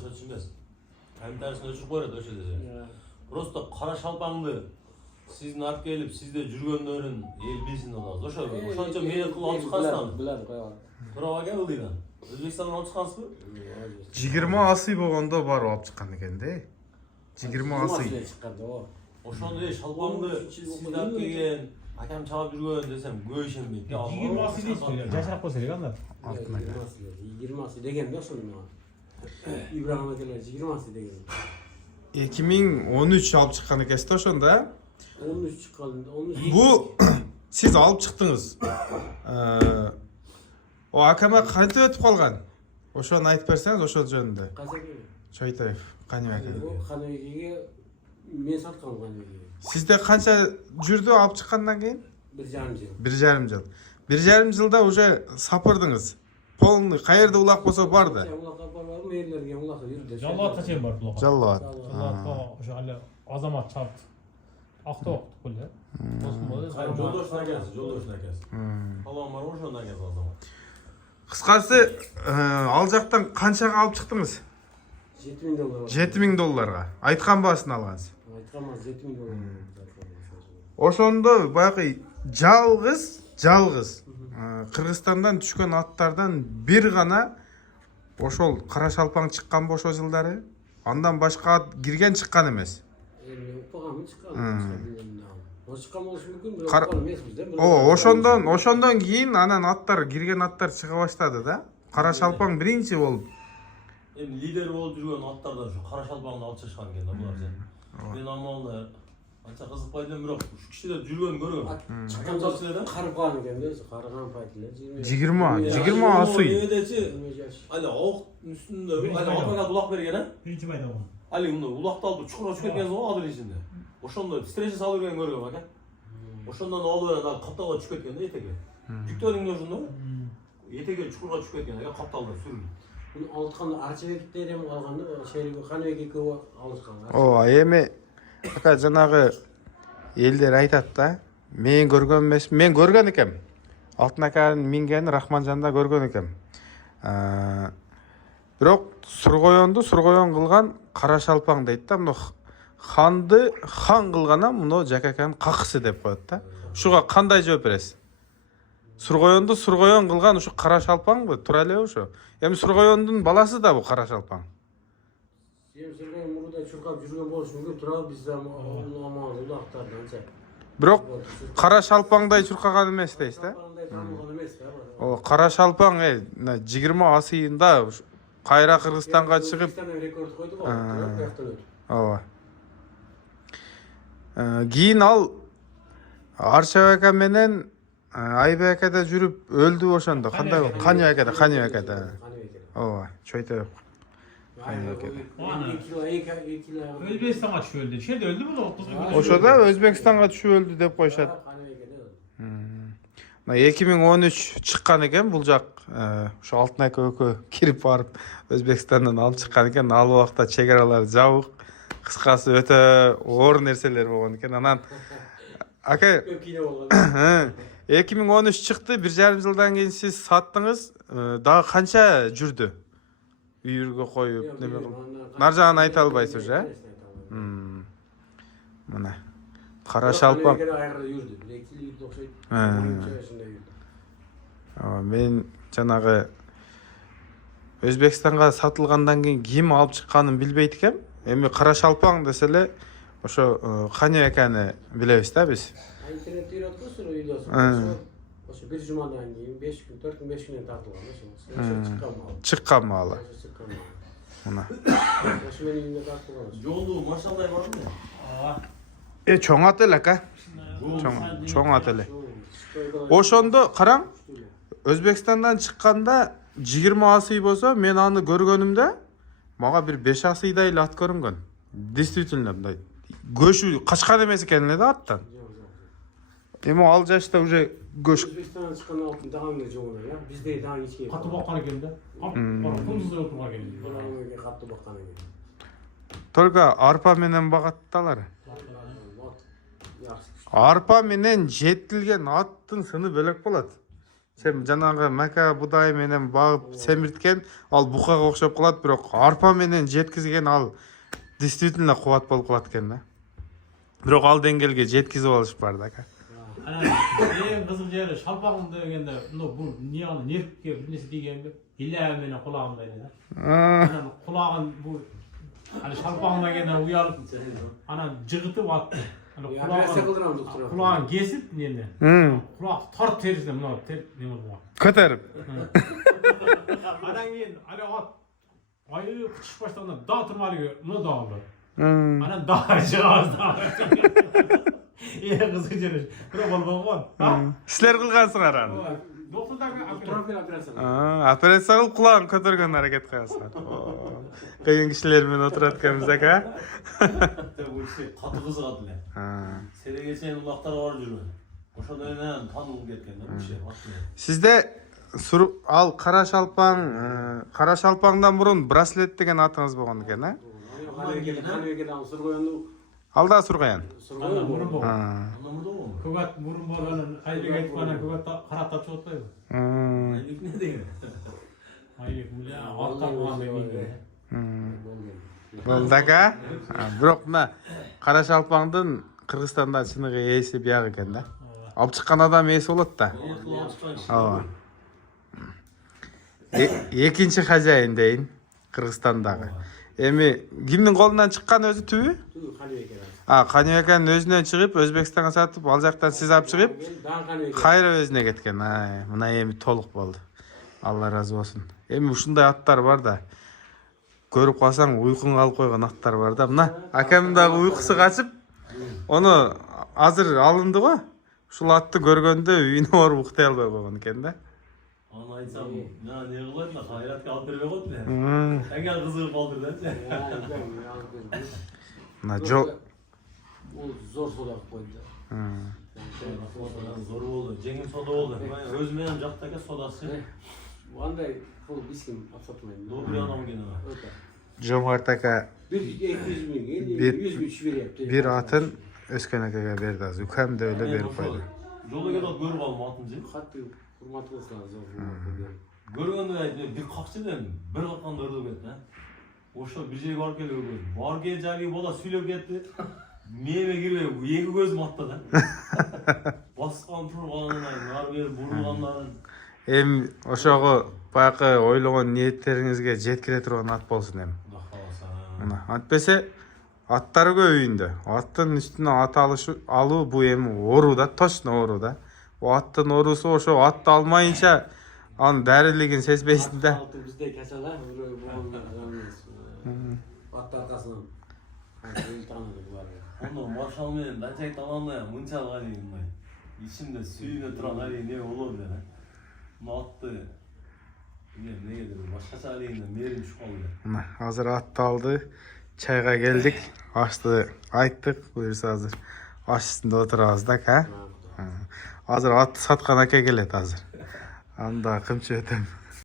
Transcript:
орысша түсінбес. Комментарийсін өшіріп қойырады өше десе. Просто қара шалпаңды сіздің алып келіп, сізде жүргендерін ел білсін олар. Ошанша мені қылып алып шыққансынан. Біледі, қойған. Турап әке бұл дейді. Өзбекстаннан алып шыққансыз ба? 20 асый болғанда барып алып шыққан екен де. 20 асый. Ошондо шалпаңды сізді алып келген, акам чабып жүрген десем көйшенбейді. 20 асый дейсіз, жашырап қойса керек анда. 20 асый деген де соны маған. Ибрахим әкелер 20 асый деген. 2013 алып шыққан екенсіз да ошонда? 13 шыққан. Бұл сіз алып шықтыңыз. О акама қантип өтіп қалған? Ошоны айтып берсеңіз, ошол жөнүндө. Қасеке. Чойтаев, Каныбеке. Каныбекеге мен сатқан Каныбекеге. Сизде қанша жүрді алып шыққандан кейін? 1,5 жыл. 1,5 жыл. 1,5 жылда уже сапырдыңыз. Полный қайерде улақ болса барды. Улаққа барбадым, ерлерге улаққа жүрді. Жаллатқа чейин барды улаққа. Жаллат. Жаллатқа ошо әлі азамат чапты. Ақтау қылды. Жолдошун әкесі. Палуан бар ошонун әкесі азамат. Қысқасы, ал жақтан қаншаға алып шықтыңыз? $7,000. $7,000. Айтқан басын алғансыз. Айтқан бас $7,000. Ошондо баягы жалгыз Кыргызстандан түшкөн аттардан бир гана ошол кара шалпаң чыккан бо ошол жылдары. Андан башка ат кирген чыккан эмес. Укпаганмын чыккан. Чыккан болушу мүмкүн, бирок уккан эмеспиз да. Ошондон кийин анан аттар кирген аттар чыга баштады да. Кара шалпаң биринчи болуп. Эми лидер болуп жүргөн аттардан ушу кара шалпаңды алып чыгышкан экен да булар. Мен амалда анча кызыкпайды, бирок ушу кишилер жүргөн көргөн. Чыккан жаксылар да карып калган экен да, карыган пайтылар. 20 асый. Али октун үстүндө, али апага улак берген, а? Биринчи майда болгон. Али мындай улакталды чукурга түшүп кеткен го адыр ичинде. Ошондо встреча салып жүргөн көргөм ака. Ошондон алып берен дагы капталга түшүп кеткен да этеге. Жүктөрүң ошондо. Этеге чукурга түшүп кеткен ака, капталда сүрүлүп. Bunu alışkan Arçelik'te de mi kalgandı? Şehirde Kanıbek'e alışkan. Эми ака жанагы элдер айтат да. Мен көргөн эмес, мен көргөн экем. Алтын аканын мингени Рахманжанда көргөн экем. Бирок сургоён кылган кара шалпаң дейт да. Мына ханды хан кылгана мына Жакаканын какысы деп коет да. Ушуга кандай жооп бересиз? Сургоёнду кылган ушу кара шалпаңбы? Тура элеби ошо? Эми сургоёндун баласы да бу кара шалпаң. Сен Сергей мурда чуркап жүргөн болушу мүмкүн, тура биз улактардан Бирок кара шалпаңдай чуркаган эмес дейсиз да? О, кара шалпаң 20 асыйында кайра Кыргызстанга чыгып рекорд койду го, бияктан өтүп. Ооба. Кийин ал Арчабек менен Айбек ака да жүрүп өлдү ошондо. Кандай болду? Каныбек ака. Ооба, Чойтаев. Өзбекстанга түшүп өлдү. Шерде өлдүмү да? Ошода Өзбекстанга түшүп өлдү деп коюшат. 2013 чыккан экен бул жак. Ошо Алтын ака экөө кирип барып Өзбекстандан алып чыккан экен. Ал убакта чек-аралар жабык. Кыскасы өтө оор нерселер болгон экен. Анан ака 2013 чыкты, 1,5 жылдан кийин сиз саттыңыз. Дагы канча жүрдү? Үйүргө коюп, неме кылып. Нар жагын айта албайсыз уже, Мына кара шалпаң. Мен жанагы Өзбекстанга сатылгандан кийин ким алып чыкканын билбейт экем. Эми кара шалпаң десе эле ошо Каныбекени билебиз да биз. İnternette yaratmışsın o videosu. Ошо bir жумадан кийин 5 күн, 4 күн, 5 күндөн тартылган ошо. Чыккан маалы. Мына. Ошо менин үйүмдө тартылган. Жолду машалдай барбы? Чоң ат эле ака. Чоң ат эле. Ошондо караң, Өзбекстандан чыкканда 20 асый болсо, мен аны көргөнүмдө мага бир 5 асыйдай эле ат көрүнгөн. Действительно мындай көшү качкан эмес экен эле да аттан. Эми ал жашта уже көш. Өзбекстандан чыккан алтын дагы эле жогона, я. Бизде дагы эч ким. Катты баккан экен да. Кумсуз отурган экен. Катты баккан экен. Только арпа менен багатталар. Арпа менен жетилген аттын сыны бөлөк болот. Сен жанагы мака будай менен багып семирткен ал букага окшоп калат, бирок арпа менен жеткизген ал действительно кубат болуп калат экен да. Бирок ал деңгээлге жеткизип алыш бар да. Ana en kızıl yeri şalpağım degende bu niye onu nerkке bir nesi degen be? İlla menen kulağımda edi. Ana kulağın bu hani şalpağıma gene uyalıp ana jıgıtıp attı. Ana kulağın kesip nene. Kulak tart terisi mına ne oldu? Көтөрүп. Adan keyin ana at. Ayı kıçış başlarında dağ tırmalı mına dağıldı. Ana dağ çıkardı. İyi kızıl yeri. Bırak olma kon. Силер кылгансыңар аны. Doktordan Операция кылып кулагын көтөргөн аракет кыласыңар. Кыйын кишилер менен отурат экенбиз ака. Bu işe katı kızıgat bile. Sene geçen ulaklara var жүрмөн. Ошондо менен таанылып кеткен да bu işe. Сизде ал кара шалпаңдан мурун браслет деген атыңыз болгон экен, а? Ал да Сургаян. Көgat murun bolganın aylık aytıp bana kögat karatap çıkıtpayбы? Aylık ne деген? Aylık mı ya? Alttan boğan demeydi. Болду ака. Бирок мына кара шалпаңдын Кыргызстанда чыныгы ээси бияк экен да. Алып чыккан адам ээси болот да. Ооба. Экинчи хозяин дейин Кыргызстандагы. Эми кимдин колунан чыккан өзү түбү? Каныбекенин өзүнөн чыгып, Өзбекстанга сатып, ал жактан сиз алып чыгып, кайра өзүнө кеткен. Мына эми толук болду. Алла разы болсун. Эми ушундай аттар бар да. Көрүп калсаң уйкуң алып койгон аттар бар да. Мына акамдын дагы уйкусу качып, ону азыр алынды го. Ушул атты көргөндө үйүнө барып уктай албай койгон экен да. Аны айтсам, мына не кылат да, кайратка алып бербей коет эле. Эгер кызыгып калдыр да. Мына жол Ол зор сода койду. Зор болду. Жеңил сода болду. Өзү менен жакта экен содасы. Андай бул биским атсатмайм. Добрый адам экен. Жомарт ака 100-200 миң, 100 миң берипти. бир атын Өскөн акага берди азыр. Укам да эле берип койду. Жолго кетип көрүп алам атын же. Катты урматтыңыздар зор. Көргөндө бир капчыдан бир какканда ырдып кетти, а. Ошо бир жерге барып келип көрдүм. Бар кел жаги бола сүйлөп кетти. Меме кирбей эки көзүм атты да. Баскан турганынан, ары бери бурулгандан. Эми ошого баягы ойлогон ниеттериңизге жеткире турган ат болсун эми. Кудай кааласа. Мына антпесе аттар көп үйүндө. Аттын үстүнө ат алуу бул эми ору да, точно ору да. O аттын орусу ошо атты алмайынча анын дарилигин сезбейсиң да. Бизде касала, ат аркасынан. Оно маршал менен данчак тамамына мынчалык алыйын. Ичимде сүйүнө турган алыйын не болот эле. Мына атты эмнегедир башкача алыйын мерим чуп калды. Мына азыр атты алды. Чайга келдик. Ашты айттык. Буюрса азыр аш үстүндө отурабыз да, ка? Азыр атты саткан ака келет азыр. Анда кымчы өтөм.